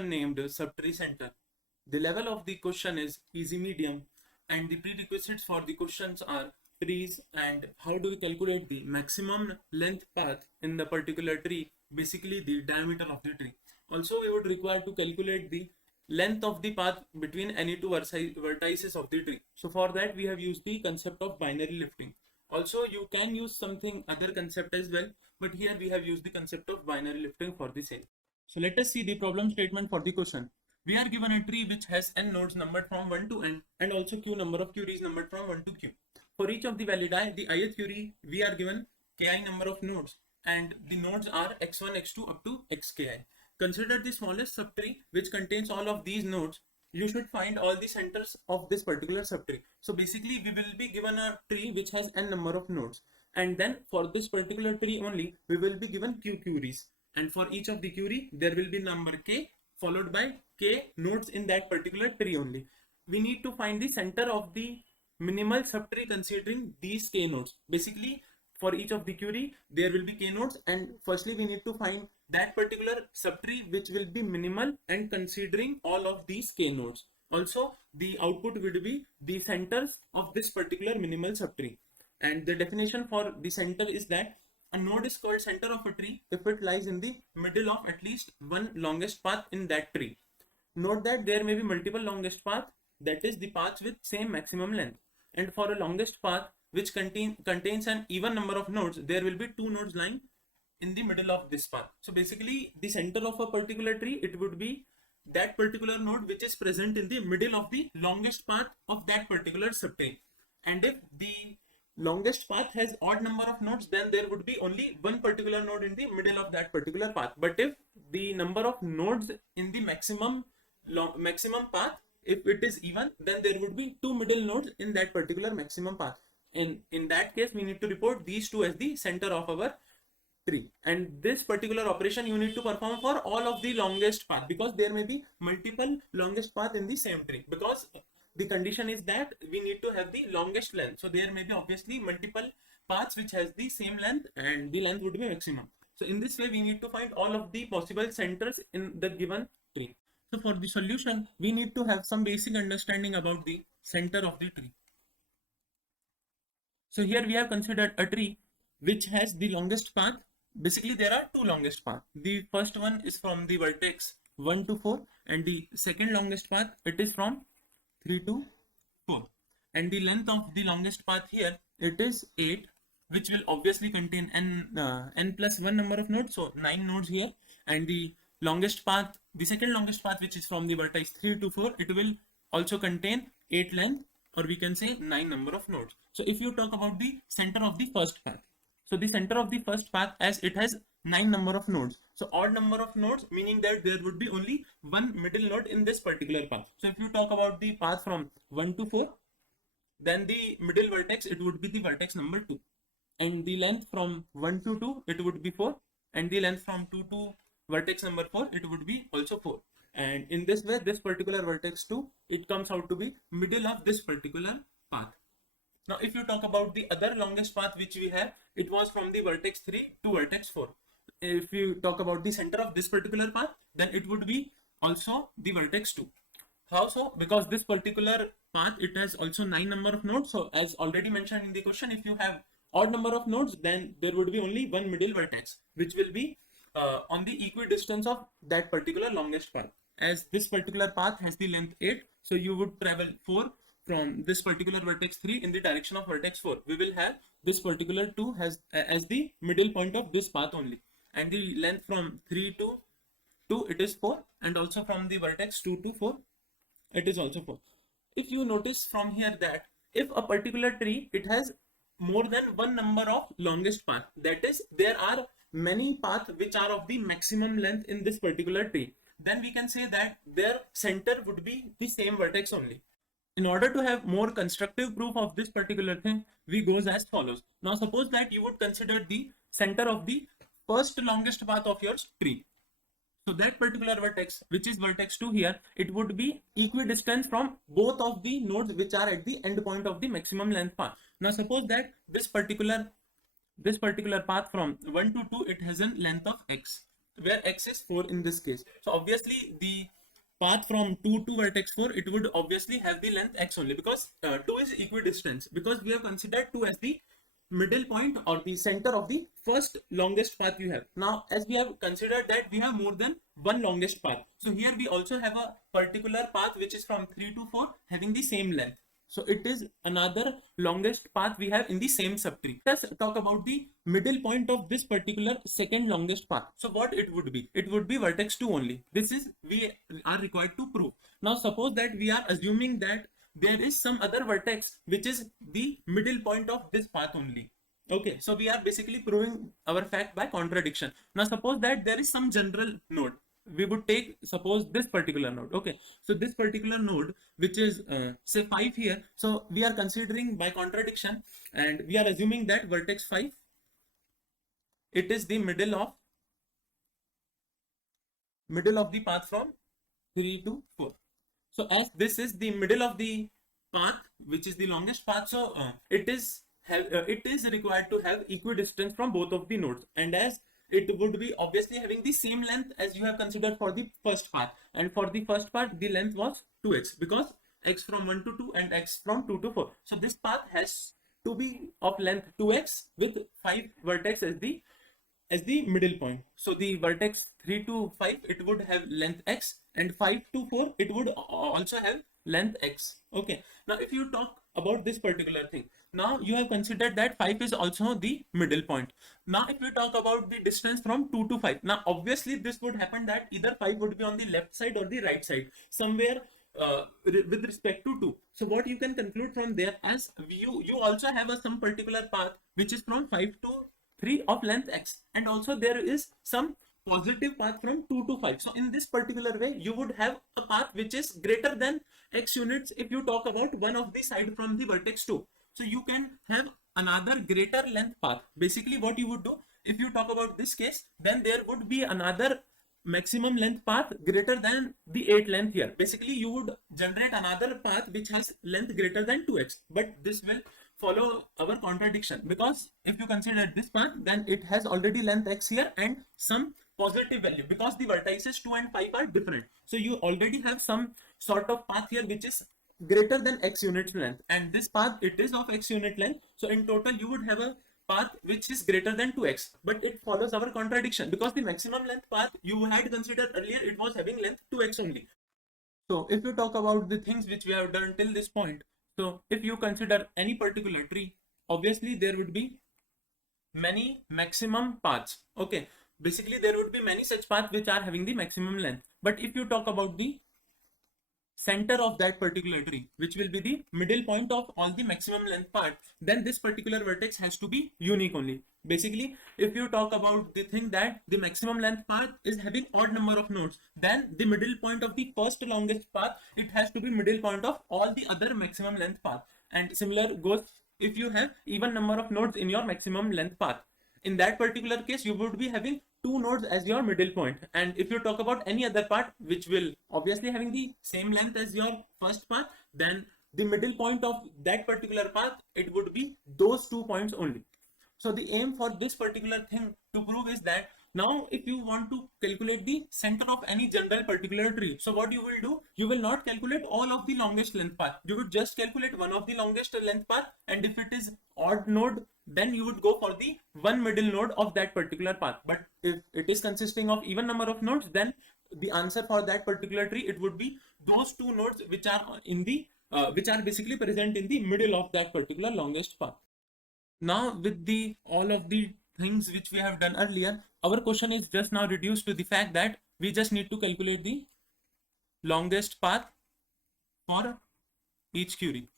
named Subtree Center. The level of the question is easy medium, and the prerequisites for the questions are trees and how do we calculate the maximum length path in the particular tree, basically the diameter of the tree. Also, we would require to calculate the length of the path between any two vertices of the tree. So for that we have used the concept of binary lifting. Also, you can use something other concept as well, but here we have used the concept of binary lifting for the same. So let us see the problem statement for the question. We are given a tree which has n nodes numbered from 1 to n and also q number of queries numbered from 1 to q. For each of the validi, the ith query, we are given ki number of nodes and the nodes are x1, x2 up to xki. Consider the smallest subtree which contains all of these nodes. You should find all the centers of this particular subtree. So basically we will be given a tree which has n number of nodes, and then for this particular tree only we will be given q queries, and for each of the query there will be number k followed by k nodes in that particular tree only. We need to find the center of the minimal subtree considering these k nodes. Basically for each of the query there will be k nodes, and firstly we need to find that particular subtree which will be minimal and considering all of these k nodes. Also the output would be the centers of this particular minimal subtree, and the definition for the center is that a node is called center of a tree if it lies in the middle of at least one longest path in that tree. Note that there may be multiple longest path, that is the paths with same maximum length, and for a longest path which contains an even number of nodes, there will be two nodes lying in the middle of this path. So basically the center of a particular tree, it would be that particular node which is present in the middle of the longest path of that particular subtree. And if the longest path has odd number of nodes, then there would be only one particular node in the middle of that particular path. But if the number of nodes in the maximum path, if it is even, then there would be two middle nodes in that particular maximum path. And in that case we need to report these two as the center of our tree, and this particular operation you need to perform for all of the longest path, because there may be multiple longest path in the same tree, because the condition is that we need to have the longest length. So there may be obviously multiple paths which has the same length and the length would be maximum. So in this way we need to find all of the possible centers in the given tree. So for the solution we need to have some basic understanding about the center of the tree. So here we have considered a tree which has the longest path. Basically there are two longest paths. The first one is from the vertex 1 to 4, and the second longest path, it is from 3 to 4, and the length of the longest path here, it is 8, which will obviously contain n plus 1 number of nodes, so 9 nodes here. And the longest path, the second longest path, which is from the vertex 3 to 4, it will also contain 8 length, or we can say 9 number of nodes. So if you talk about the center of the first path, so the center of the first path, as it has 9 number of nodes, so odd number of nodes, meaning that there would be only one middle node in this particular path. So if you talk about the path from 1 to 4, then the middle vertex, it would be the vertex number 2, and the length from 1 to 2, it would be 4, and the length from 2 to vertex number 4, it would be also 4. And in this way, this particular vertex 2, it comes out to be middle of this particular path. Now if you talk about the other longest path which we have, it was from the vertex 3 to vertex 4. If you talk about the center of this particular path, then it would be also the vertex 2. How so? Because this particular path, it has also 9 number of nodes. So as already mentioned in the question, if you have odd number of nodes, then there would be only one middle vertex which will be on the equidistance of that particular longest path. As this particular path has the length 8, so you would travel 4 from this particular vertex 3 in the direction of vertex 4. We will have this particular 2 as the middle point of this path only, and the length from 3 to 2, it is 4, and also from the vertex 2 to 4, it is also 4. If you notice from here that if a particular tree, it has more than one number of longest path, that is there are many paths which are of the maximum length in this particular tree, then we can say that their center would be the same vertex only. In order to have more constructive proof of this particular thing, we goes as follows. Now suppose that you would consider the center of the first longest path of your tree. So that particular vertex, which is vertex 2 here, it would be equidistant from both of the nodes which are at the end point of the maximum length path. Now suppose that this particular path from 1 to 2, it has a length of x, where x is 4 in this case. So obviously the path from 2 to vertex 4, it would obviously have the length x only, because 2 is equidistant, because we have considered 2 as the middle point or the center of the first longest path you have. Now as we have considered that we have more than one longest path, so here we also have a particular path which is from 3 to 4 having the same length. So it is another longest path we have in the same subtree. Let's talk about the middle point of this particular second longest path. So what it would be? It would be vertex 2 only. This is we are required to prove. Now suppose that we are assuming that there is some other vertex which is the middle point of this path only. Okay, so we are basically proving our fact by contradiction. Now suppose that there is some general node. We would take, suppose, this particular node. Okay, so this particular node which is say 5 here, so we are considering by contradiction, and we are assuming that vertex 5, it is the middle of the path from 3 to 4. So as this is the middle of the path which is the longest path, so it is required to have equidistance from both of the nodes, and as it would be obviously having the same length as you have considered for the first part, and for the first part the length was 2x, because x from 1 to 2 and x from 2 to 4. So this path has to be of length 2x with 5 vertex as the middle point. So the vertex 3 to 5, it would have length x, and 5 to 4, it would also have length x. Okay, now if you talk about this particular thing, now you have considered that 5 is also the middle point. Now if we talk about the distance from 2 to 5, now obviously this would happen that either 5 would be on the left side or the right side, somewhere with respect to 2. So what you can conclude from there, as you also have some particular path which is from 5 to 3 of length x, and also there is some positive path from 2 to 5. So in this particular way, you would have a path which is greater than x units if you talk about one of the side from the vertex 2. So you can have another greater length path. Basically what you would do, if you talk about this case, then there would be another maximum length path greater than the 8 length here. Basically you would generate another path which has length greater than 2x, but this will follow our contradiction, because if you consider this path, then it has already length x here and some positive value, because the vertices 2 and 5 are different. So you already have some sort of path here which is greater than x unit length, and this path, it is of x unit length. So in total you would have a path which is greater than 2x, but it follows our contradiction, because the maximum length path you had considered earlier, it was having length 2x only. So if you talk about the things which we have done till this point, so if you consider any particular tree, obviously there would be many maximum paths. Okay, basically there would be many such paths which are having the maximum length. But if you talk about the center of that particular tree, which will be the middle point of all the maximum length part, then this particular vertex has to be unique only. Basically, if you talk about the thing that the maximum length path is having odd number of nodes, then the middle point of the first longest path, it has to be middle point of all the other maximum length path. And similar goes if you have even number of nodes in your maximum length path. In that particular case, you would be having 2 nodes as your middle point. And if you talk about any other part which will obviously having the same length as your first path, then the middle point of that particular path, it would be those 2 points only. So the aim for this particular thing to prove is that now if you want to calculate the center of any general particular tree, so what you will do, you will not calculate all of the longest length path. You would just calculate one of the longest length path, and if it is odd node, then you would go for the one middle node of that particular path. But if it is consisting of even number of nodes, then the answer for that particular tree, it would be those 2 nodes which are in the which are basically present in the middle of that particular longest path. Now with the all of the things which we have done earlier, our question is just now reduced to the fact that we just need to calculate the longest path for each query.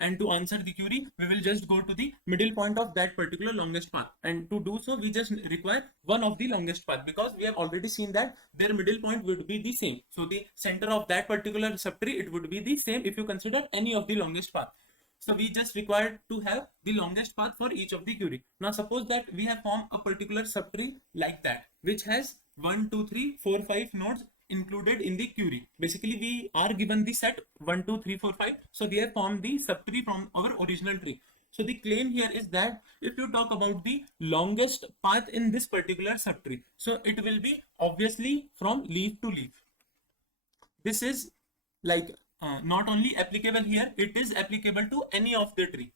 And to answer the query, we will just go to the middle point of that particular longest path. And to do so, we just require one of the longest path, because we have already seen that their middle point would be the same. So the center of that particular subtree, it would be the same if you consider any of the longest path. So we just require to have the longest path for each of the query. Now suppose that we have formed a particular subtree like that, which has 1, 2, 3, 4, 5 nodes included in the query. Basically we are given the set 1, 2, 3, 4, 5. So we have formed the subtree from our original tree. So the claim here is that if you talk about the longest path in this particular subtree, so it will be obviously from leaf to leaf. This is like not only applicable here, it is applicable to any of the tree.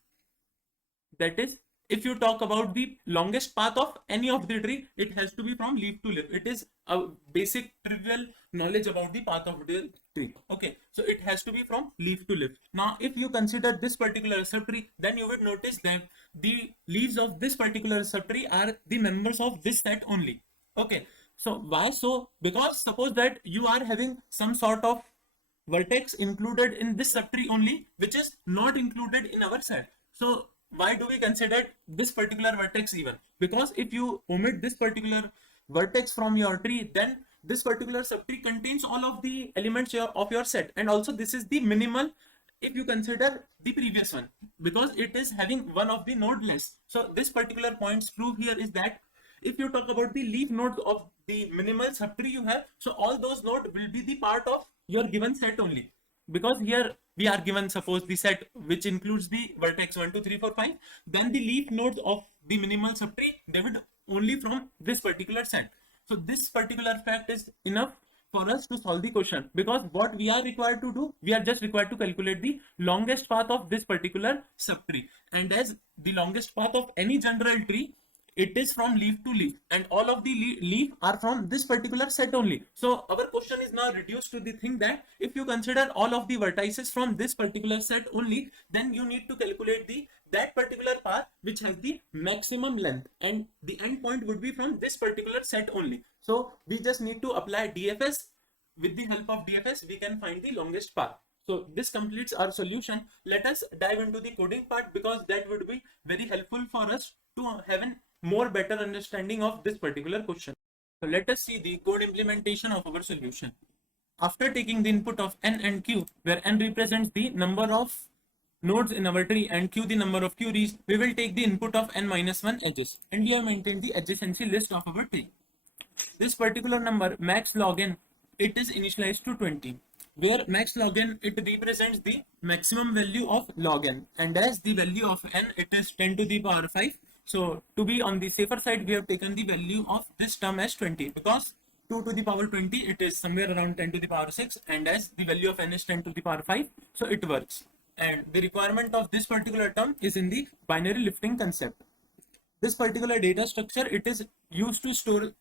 That is, if you talk about the longest path of any of the tree, it has to be from leaf to leaf. It is a basic trivial knowledge about the path of the tree. Okay, so it has to be from leaf to leaf. Now, if you consider this particular subtree, then you will notice that the leaves of this particular subtree are the members of this set only. Okay, so why so? Because suppose that you are having some sort of vertex included in this subtree only, which is not included in our set. So why do we consider this particular vertex even? Because if you omit this particular vertex from your tree, then this particular subtree contains all of the elements of your set, and also this is the minimal if you consider the previous one, because it is having one of the node less. So this particular point's proof here is that if you talk about the leaf nodes of the minimal subtree you have, so all those nodes will be the part of your given set only. Because here we are given, suppose, the set which includes the vertex 1 2 3 4 5, then the leaf nodes of the minimal subtree, they would only from this particular set. So this particular fact is enough for us to solve the question, because what we are required to do, we are just required to calculate the longest path of this particular subtree, and as the longest path of any general tree, it is from leaf to leaf, and all of the leaf are from this particular set only. So our question is now reduced to the thing that if you consider all of the vertices from this particular set only, then you need to calculate that particular path which has the maximum length, and the end point would be from this particular set only. So we just need to apply DFS. With the help of DFS, we can find the longest path. So this completes our solution. Let us dive into the coding part, because that would be very helpful for us to have an more better understanding of this particular question. So let us see the code implementation of our solution. After taking the input of n and q, where n represents the number of nodes in our tree and q the number of queries, we will take the input of n minus 1 edges, and we have maintained the adjacency list of our tree. This particular number, max log n, it is initialized to 20, where max log n, it represents the maximum value of log n, and as the value of n, it is 10 to the power 5. So to be on the safer side, we have taken the value of this term as 20, because 2 to the power 20, it is somewhere around 10 to the power 6, and as the value of n is 10 to the power 5, so it works. And the requirement of this particular term is in the binary lifting concept. This particular data structure, it is used to store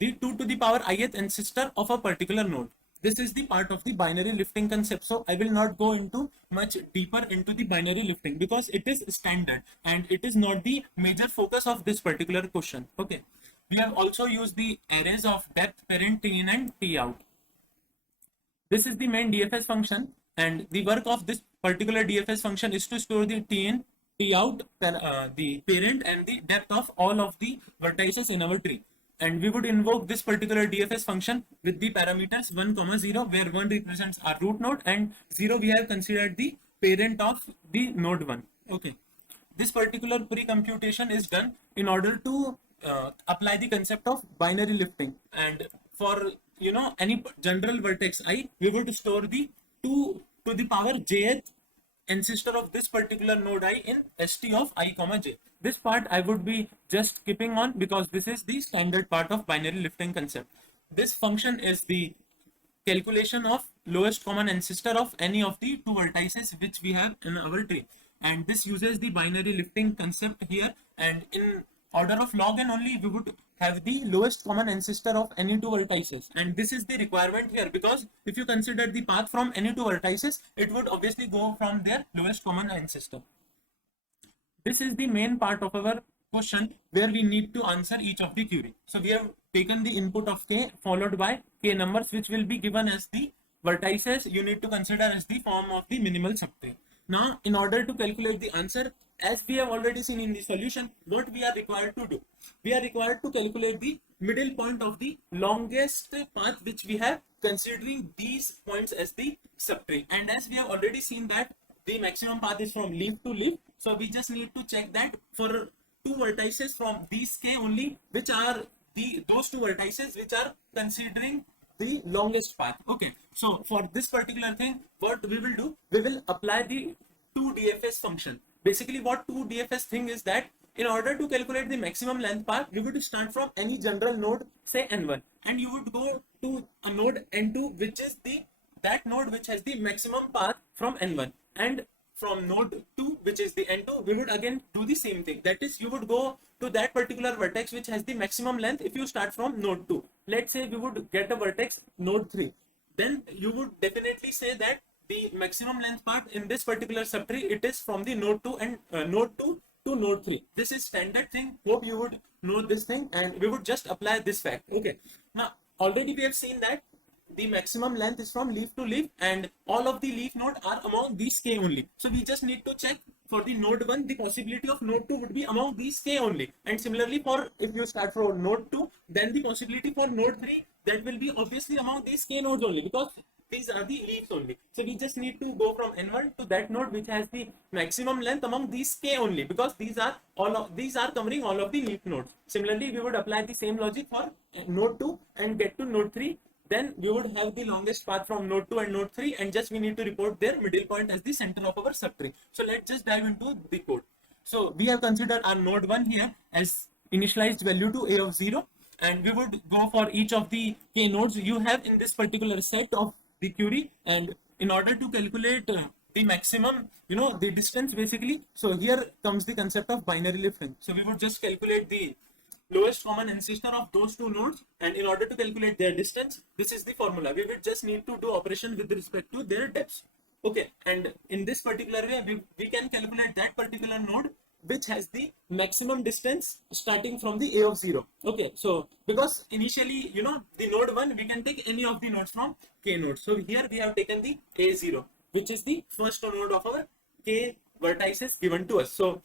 the 2 to the power ith ancestor of a particular node. This is the part of the binary lifting concept. So I will not go into much deeper into the binary lifting, because it is standard and it is not the major focus of this particular question. Okay. We have also used the arrays of depth, parent, tin andtout. This is the main DFS function, and the work of this particular DFS function is to store the tin, tout, the parent and the depth of all of the vertices in our tree. And we would invoke this particular DFS function with the parameters 1, 0, where 1 represents our root node and 0 we have considered the parent of the node 1. Okay. This particular pre-computation is done in order to apply the concept of binary lifting. And for any general vertex I, we would store the 2 to the power jth ancestor of this particular node I in st of I, j. This part I would be just skipping on, because this is the standard part of binary lifting concept. This function is the calculation of lowest common ancestor of any of the two vertices which we have in our tree, and this uses the binary lifting concept here, and in order of log n only we would have the lowest common ancestor of any two vertices, and this is the requirement here, because if you consider the path from any two vertices, it would obviously go from their lowest common ancestor. This is the main part of our question, where we need to answer each of the query. So we have taken the input of k followed by k numbers, which will be given as the vertices you need to consider as the form of the minimal subtree. Now, in order to calculate the answer, as we have already seen in the solution, what we are required to do? We are required to calculate the middle point of the longest path which we have, considering these points as the subtree. And as we have already seen that the maximum path is from leaf to leaf, so we just need to check that for two vertices from these k only, which are those two vertices which are considering the longest path. Okay, so for this particular thing, what we will do, we will apply the 2DFS function, basically what 2DFS thing is that in order to calculate the maximum length path, you would start from any general node, say n1, and you would go to a node n2, which is that node which has the maximum path from n1, and from node 2, which is the n2, we would again do the same thing. That is, you would go to that particular vertex which has the maximum length if you start from node 2. Let's say we would get a vertex node 3. Then you would definitely say that the maximum length path in this particular subtree, it is from the node 2 and node 2 to node 3. This is standard thing. Hope you would know this thing, and we would just apply this fact. Okay. Now, already we have seen that the maximum length is from leaf to leaf, and all of the leaf nodes are among these k only. So we just need to check for the node 1, the possibility of node 2 would be among these k only. And similarly, for if you start from node 2, then the possibility for node 3, that will be obviously among these k nodes only, because these are the leaves only. So we just need to go from n1 to that node which has the maximum length among these k only, because these are covering all of the leaf nodes. Similarly, we would apply the same logic for node 2 and get to node 3. Then we would have the longest path from node 2 and node 3, and just we need to report their middle point as the center of our subtree. So let's just dive into the code. So we have considered our node 1 here as initialized value to a of 0, and we would go for each of the k nodes you have in this particular set of the query, and in order to calculate the maximum, the distance basically. So here comes the concept of binary lifting. So we would just calculate the lowest common ancestor of those two nodes, and in order to calculate their distance, this is the formula. We will just need to do operation with respect to their depths. Okay, and in this particular way, we can calculate that particular node which has the maximum distance starting from the a of 0. Okay, so because initially, the node 1, we can take any of the nodes from k nodes. So here we have taken the a0, which is the first node of our k vertices given to us. So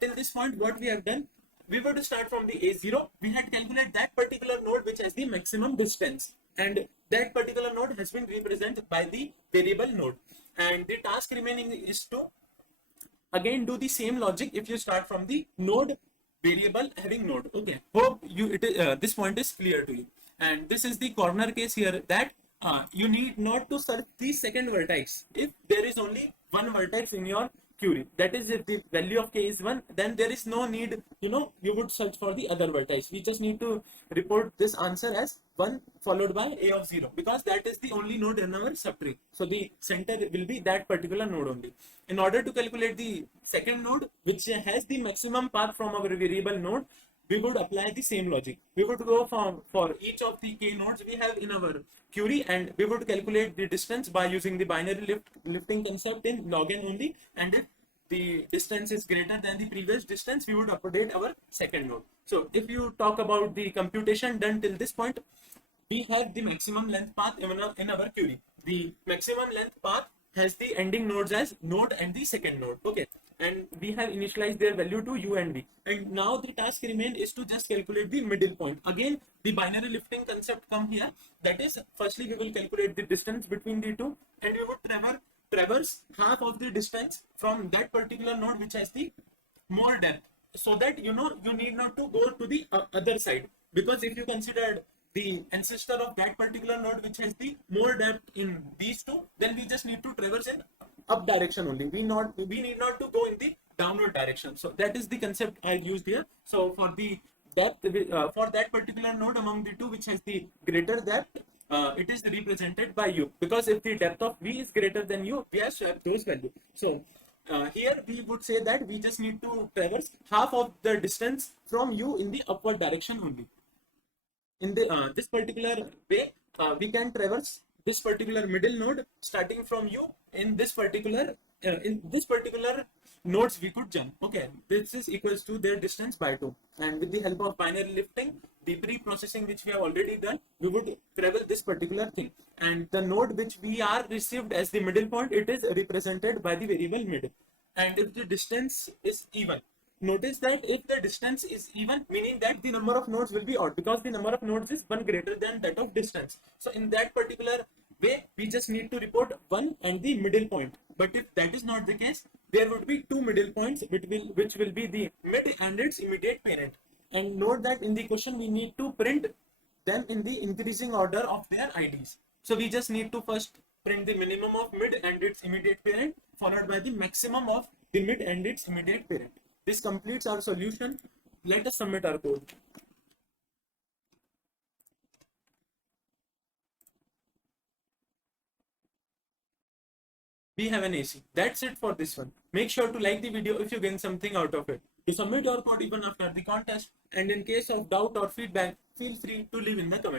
till this point, what we have done, we were to start from the a0. We had calculated that particular node which has the maximum distance, and that particular node has been represented by the variable node. And the task remaining is to again do the same logic if you start from the node variable having node. Okay, hope this point is clear to you. And this is the corner case here, that you need not to search the second vertex if there is only one vertex in your query. That is, if the value of k is 1, then there is no need, you would search for the other vertex. We just need to report this answer as 1 followed by a of 0, because that is the only node in our subtree. So the center will be that particular node only. In order to calculate the second node, which has the maximum path from our variable node, we would apply the same logic. We would go for each of the k nodes we have in our query, and we would calculate the distance by using the binary lifting concept in log n only. And if the distance is greater than the previous distance, we would update our second node. So if you talk about the computation done till this point, we have the maximum length path in our query. The maximum length path has the ending nodes as node and the second node. Okay, and we have initialized their value to u and v. And now the task remain is to just calculate the middle point. Again, the binary lifting concept come here. That is, firstly we will calculate the distance between the two, and we would traverse half of the distance from that particular node which has the more depth, so that you need not to go to the other side, because if you considered the ancestor of that particular node which has the more depth in these two, then we just need to traverse in up direction only. We need not to go in the downward direction. So that is the concept I used here. So for the depth, for that particular node among the two which has the greater depth, it is represented by u, because if the depth of v is greater than u, we have swapped those values. So here we would say that we just need to traverse half of the distance from u in the upward direction only. In this particular way, we can traverse this particular middle node starting from u in this particular nodes we could jump. Okay, this is equals to their distance by 2, and with the help of binary lifting, the pre-processing which we have already done, we would travel this particular thing, and the node which we are received as the middle point, it is represented by the variable mid. And if the distance is even, notice that if the distance is even, meaning that the number of nodes will be odd, because the number of nodes is 1 greater than that of distance. So in that particular way, we just need to report 1 and the middle point. But if that is not the case, there would be 2 middle points which will be the mid and its immediate parent. And note that in the question we need to print them in the increasing order of their IDs. So we just need to first print the minimum of mid and its immediate parent, followed by the maximum of the mid and its immediate parent. This completes our solution. Let us submit our code. We have an AC. That's it for this one. Make sure to like the video if you gain something out of it. To submit your code even after the contest, and in case of doubt or feedback, feel free to leave in the comments.